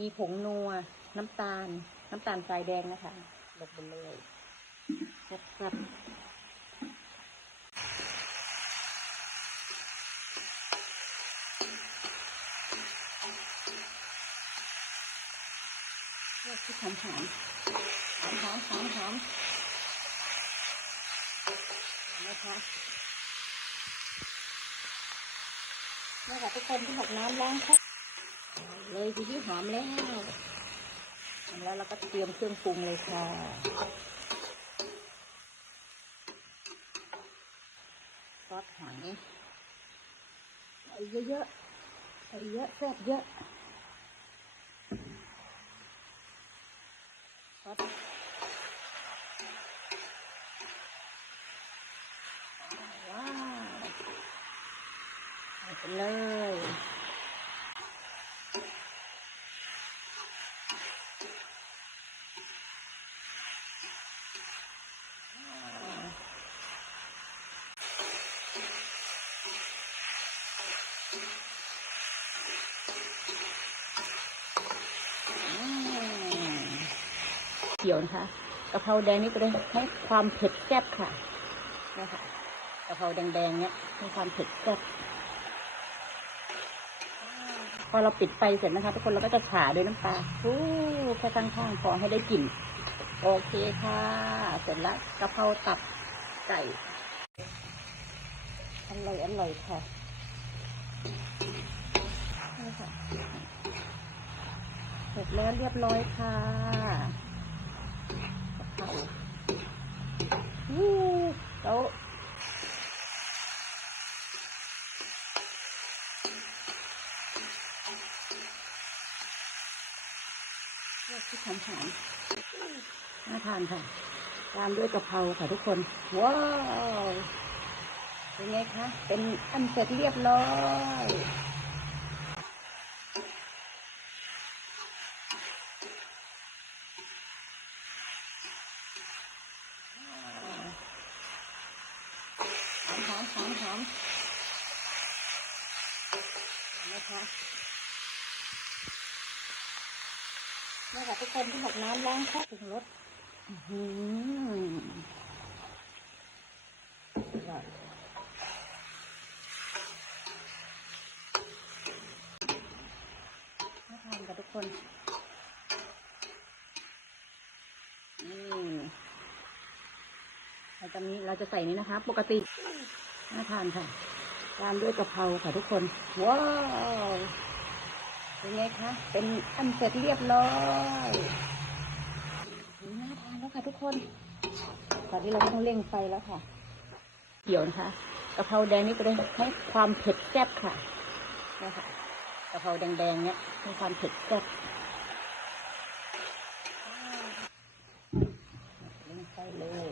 มีผงนัว น้ำตาล น้ำตาลทรายแดงนะคะลงไปเลยแซ่บๆเลือกที่หอมหอมหอมหอมหอมหอมนะคะนี่ค่ะทุกคนที่หกน้ำล้างครับ เลยทีที่หอมแล้วแล้วเราก็เตรียมเครื่องปรุงเลยค่ะซอสหอยใส่เยอะๆใส่เยอะแซ่บเยอะซอสว้าวใส่ไปเลย เขียวนะคะกะเพราแดงนี่ก็ได้ให้ความเผ็ดแซ่บค่ะนะคะกะเพราแดงๆเนี่ยให้ความเผ็ดแซ่บพอเราปิดไฟเสร็จนะคะ ทุกคนเราก็จะฉาด้วยน้ำปลาฟูแค่ข้างๆพอให้ได้กลิ่น โอเคค่ะ เสร็จแล้วกะเพราตับไก่อร่อยอร่อยค่ะนี่ค่ะ เสร็จแล้วเรียบร้อยค่ะ วู้แล้วเลือกที่หอมหอมๆน่าทานค่ะ ตามด้วยกะเพราค่ะทุกคน ว้าว เป็นไงคะ เป็นอันเสร็จเรียบร้อย หอมหอ มหอมนไหมคะนี่ค่ะทุกคนที่หกน้ำล้างแค่ถึงรสอื้อร่อยน่าทานค่ะทุกคนนี่เราจะมีเราจะใส่นี้นะคะ ปกติ น่าทานค่ะ ตามด้วยกะเพราค่ะทุกคน ว้าวเป็นไงคะ เป็นอันเสร็จเรียบร้อยน่าทานแล้วค่ะทุกคน ตอนนี้เราต้องเร่งไฟแล้วค่ะเขียวนะคะกะเพราแดงนี่ก็ได้ให้ความเผ็ดแซ่บค่ะนะคะกะเพราแดงๆเนี่ยให้ความเผ็ดแซ่บเร่งไฟเลย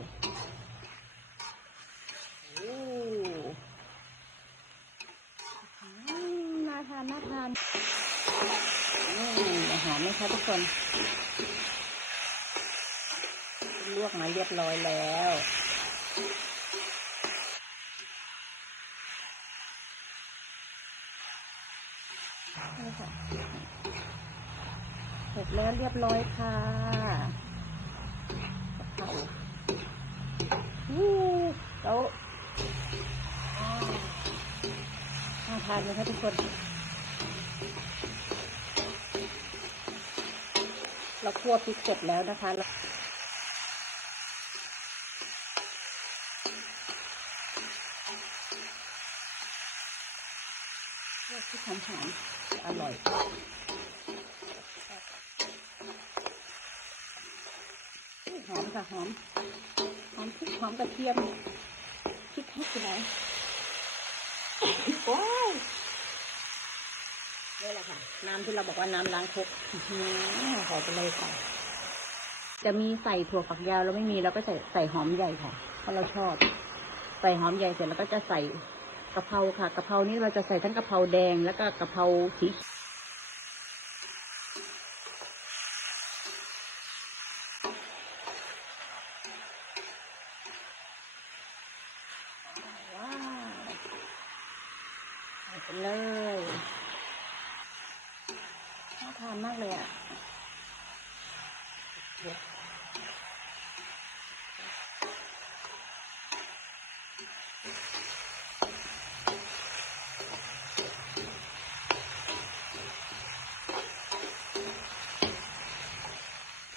โอ้ อืมน่าทานน่าทานนี่อาหารไหม คน ลวกมาเรียบร้อยแล้วนี่ค่ะเสร็จแล้วเรียบร้อยค่ะเาวู้แล้วอ้าวน่าทานไหมคะทุกคน คั่วพริกเสร็จแล้วนะคะแล้วคั่วพริกหอมๆอร่อยหอมค่ะหอม หอมพริกหอมกระเทียมพริกให้กี่ไหนว้าว นี่แหละค่ะ น้ำที่เราบอกว่าน้ำล้างครกอื้อหือขอไปเลยค่ะ จะมีใส่ถั่วฝักยาวแล้วไม่มีเราก็ใส่ใส่หอมใหญ่ค่ะเพราะเราชอบ ใส่หอมใหญ่เสร็จแล้วก็จะใส่กะเพราค่ะกะเพรานี่เราจะใส่ทั้งกะเพราแดงแล้วก็กะเพราสีว้าวใส่ไปเลยน่าทานมากเลยอะ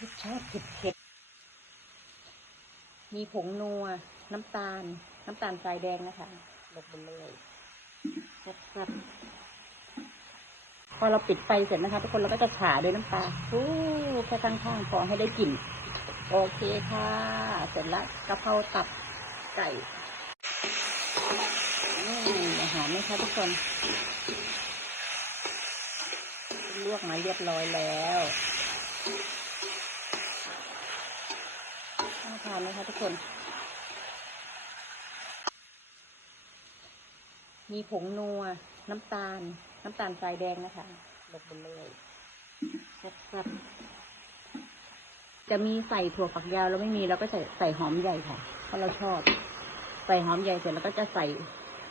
รสชาติเผ็ดเผ็ด มีผงนัว น้ำตาล น้ำตาลทรายแดงนะคะลงไปเลยแซ่บๆ พอเราปิดไฟเสร็จนะคะ ทุกคนเราก็จะฉาด้วยน้ำปลาอู้แค่ข้างๆพอให้ได้กลิ่น โอเคค่ะ เสร็จล้วกะเพราตับไก่นี่อาหารไหมคะทุกคน ลวกมาเรียบร้อยแล้วน่าทานไหมคะทุกคน มีผงนัว น้ำตาล น้ำตาลทรายแดงนะคะลงไปเลยแซ่บๆจะมีใส่ถั่วฝักยาวแล้วไม่มีเราก็ใส่ใส่หอมใหญ่ค่ะ เพราะเราชอบ ใส่หอมใหญ่เสร็จแล้วก็จะใส่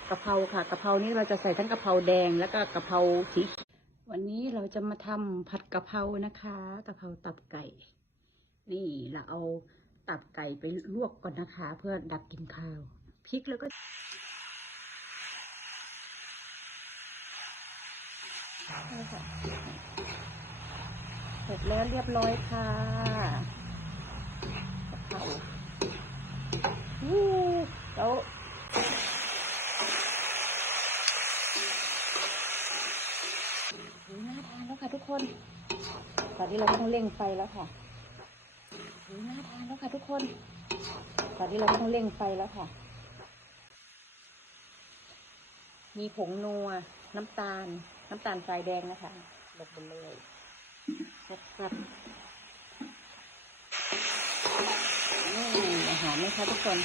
กะเพราค่ะกะเพรานี้เราจะใส่ทั้งกะเพราแดงแล้วก็กะเพราสีวันนี้เราจะมาทำผัดกะเพรานะคะกะเพราตับไก่ นี่เราเอาตับไก่ไปลวกก่อนนะคะ เพื่อดับกลินข้าวพริกแล้วก็ นี่ค่ะเสร็จแล้วเรียบร้อยค่ะกะเพราวู้แล้วอุ๊ยน่าทานแล้วค่ะทุกคน ตอนนี้เราต้องเร่งไฟแล้วค่ะน่าทานแล้วค่ะทุกคน ตอนนี้เราต้องเร่งไฟแล้วค่ะ มีผงนัว น้ำตาล น้ำตาลทรายแดงนะคะลงไปเลยแซ่บๆนี่อาหารไหมคะทุกคน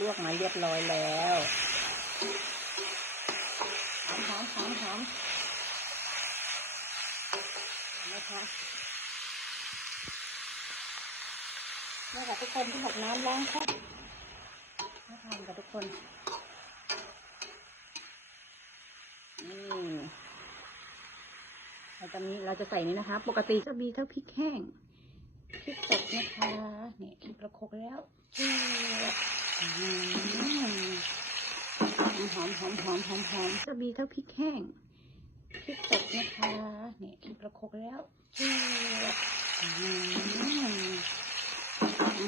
ลวกมาเรียบร้อยแล้วหอมหอมหอมหอมเห็นไหมคะนี่ค่ะทุกคนที่หกน้ำล้างค่ะน่าทานกับทุกคนนี่ เราจะมีเราจะใส่นี้นะคะ ปกติจะมีเท่าพริกแห้งพริกสดนะคะนี่พริกประโคกแล้วหอมหอมหอมหอมหอมจะมีเท่าพริกแห้งพริกสดนะคะนี่พริกประโคกแล้ว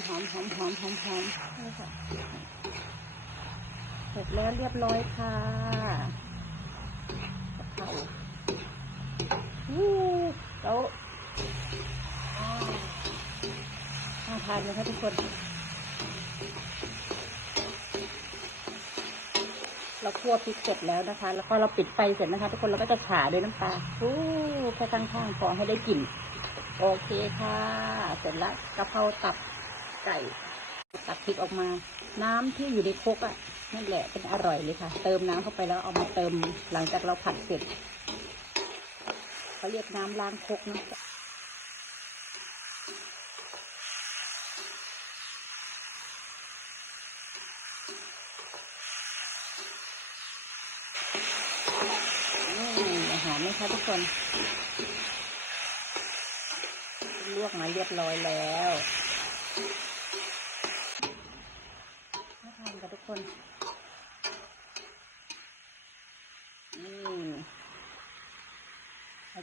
หอมหอมหอมหอมหอมนี่ค่ะเสร็จแล้วเรียบร้อยค่ะกะเพรา แล้วอ้าวน่าทานไหมคะทุกคน เราคั่วพริกเสร็จแล้วนะคะ แล้วก็เราปิดไฟเสร็จนะคะ ทุกคนเราก็จะฉาด้วยน้ำปลาวู้แค่ข้างๆพอให้ได้กลิ่น โอเคค่ะ เสร็จแล้วกะเพราตับไก่ตัดพริกออกมา น้ำที่อยู่ในครกอะนั่นแหละเป็นอร่อยเลยค่ะ เติมน้ำเข้าไปแล้วเอามาเติมหลังจากเราผัดเสร็จ เขาเรียกน้ำล้างครกนะนี่อาหารไหมคะทุกคนลวกมาเรียบร้อยแล้วน่าทานกับทุกคน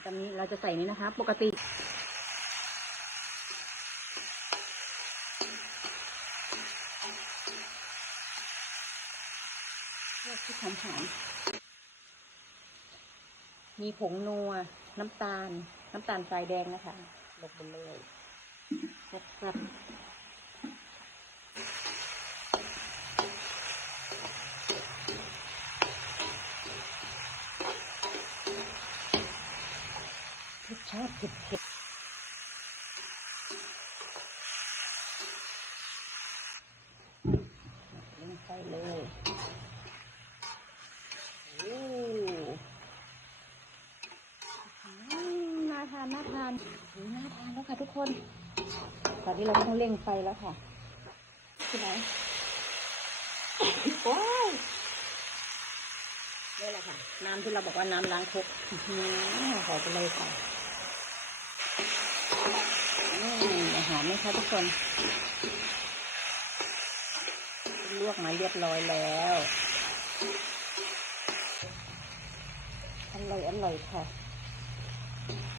เราจะมีเราจะใส่นี้นะคะ ปกติลวกที่หอมหอมๆมีผงนัว น้ำตาล น้ำตาลทรายแดงนะคะ ลงไปเลยครับๆร ได้เลยน่าทานน่าทานน่าทานแล้วค่ะทุกคน ตอนนี้เราต้องเร่งไฟแล้วค่ะที่ไหนว้าวนี่แหละค่ะ น้ำที่เราบอกว่าน้ำล้างครกขอไปเลยค่ะอาหารไหมคะทุกคน ลวกมาเรียบร้อยแล้ว อร่อยอร่อยค่ะ